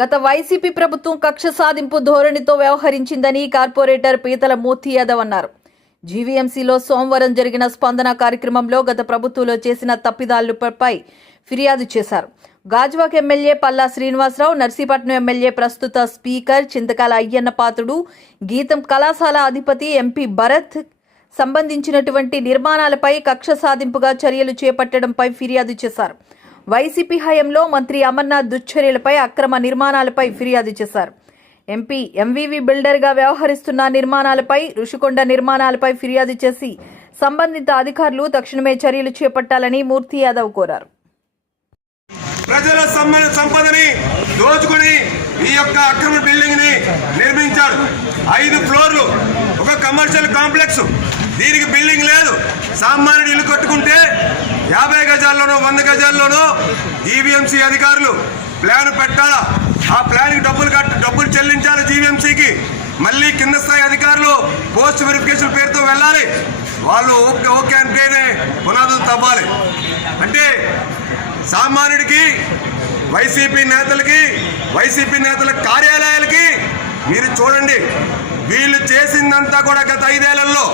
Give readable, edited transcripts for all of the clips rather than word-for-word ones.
గత వైసీపీ ప్రభుత్వం కక్ష సాధింపు ధోరణితో వ్యవహరించిందని కార్పొరేటర్ పీతల మూర్తి యాదవ్ అన్నారు. జీవీఎంసీలో సోమవారం జరిగిన స్పందన కార్యక్రమంలో గత ప్రభుత్వంలో చేసిన తప్పిదాలపై ఫిర్యాదు చేశారు. గాజువాక ఎమ్మెల్యే పల్లా శ్రీనివాసరావు, నర్సీపట్నం ఎమ్మెల్యే ప్రస్తుత స్పీకర్ చింతకాల అయ్యన్న పాత్రుడు, గీతం కళాశాల అధిపతి ఎంపీ భరత్ సంబంధించినటువంటి నిర్మాణాలపై కక్ష సాధింపుగా చర్యలు చేపట్టడంపై ఫిర్యాదు చేశారు. వైసీపీ హయాంలో మంత్రి అమర్నాథ్ దుశ్చర్యలపై, అక్రమ నిర్మాణాలపై ఫిర్యాదు చేశారు. ఎంపీ ఎంవీవీ బిల్డర్గా వ్యవహరిస్తున్న నిర్మాణాలపై, రుషికొండ నిర్మాణాలపై ఫిర్యాదు చేసి సంబంధిత అధికారులు తక్షణమే చర్యలు చేపట్టాలని మూర్తి యాదవ్ కోరారు. ప్రజల సంపదని దోచుకుని ఈ యొక్క అక్రమ బిల్డింగ్ ని నిర్మించారు. 5 ఫ్లోర్లు, ఒక కమర్షియల్ కాంప్లెక్స్. దీనికి బిల్డింగ్ లేదు. సామాన్యుడు ఇల్లు కట్టుకుంటే 50 గజాల్లోనో 100 గజాల్లోనో జీవీఎంసీ అధికారులు ప్లాన్ పెట్టాలా, ఆ ప్లాన్ కి డబ్బులు చెల్లించాలి జీవీఎంసీకి. మళ్ళీ కింద స్థాయి అధికారులు పోస్ట్ వెరిఫికేషన్ పేరుతో వెళ్ళాలి. వాళ్ళు ఓకే అంటేనే పునాదులు తవ్వాలి. అంటే సామాన్యుడికి, వైసీపీ నేతల కార్యాలయాలకి మీరు చూడండి, వీళ్ళు చేసిందంతా కూడా గత 5 ఏళ్లలో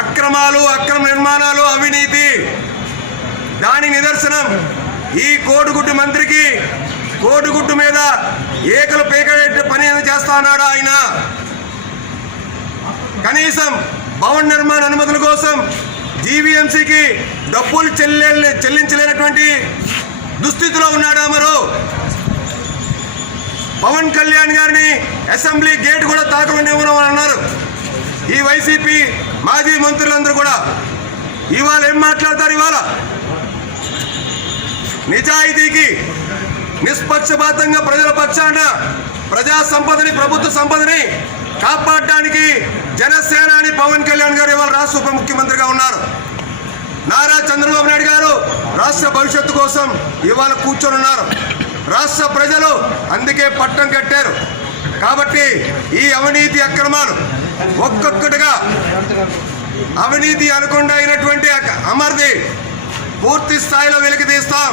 అక్రమాలు, అక్రమ నిర్మాణాలు, అవినీతి. దాని నిదర్శనం ఈ కోడిగుడ్డు మంత్రికి కోడిగుడ్డు మీద ఏకలు పేకట్టే పని చేస్తా ఉన్నాడు ఆయన. కనీసం భవన నిర్మాణ అనుమతుల కోసం జీవీఎంసీకి డబ్బులు చెల్లించలేనటువంటి దుస్థితిలో ఉన్నాడు అమరు. పవన్ కళ్యాణ్ గారిని అసెంబ్లీ గేట్ కూడా తాకమని అన్నారు. ఈ వైసీపీ మాజీ మంత్రులందరూ కూడా ఇవాళ ఏం మాట్లాడతారు? ఇవాళ నిజాయితీకి, నిష్పక్షపాతంగా ప్రజల పక్షాన ప్రజా సంపదని, ప్రభుత్వ సంపదని కాపాడడానికి జనసేనాని పవన్ కళ్యాణ్ గారు ఇవాళ రాష్ట్ర ఉప ముఖ్యమంత్రిగా ఉన్నారు. నారా చంద్రబాబు నాయుడు గారు రాష్ట్ర భవిష్యత్తు కోసం ఇవాళ కూర్చొని ఉన్నారు. రాష్ట్ర ప్రజలు అందుకే పట్టం కట్టారు. కాబట్టి ఈ అవినీతి అక్రమాలు ఒక్కొక్కటిగా, అవినీతి అనకుండా అయినటువంటి అమర్ది పూర్తి స్థాయిలో వెలికి తీస్తాం.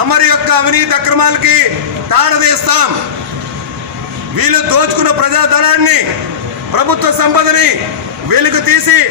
అమర్ యొక్క అవినీతి అక్రమాలకి తాడదీస్తాం. వీళ్ళు దోచుకున్న ప్రజాధనాన్ని, ప్రభుత్వ సంపదని వెలుగు తీసి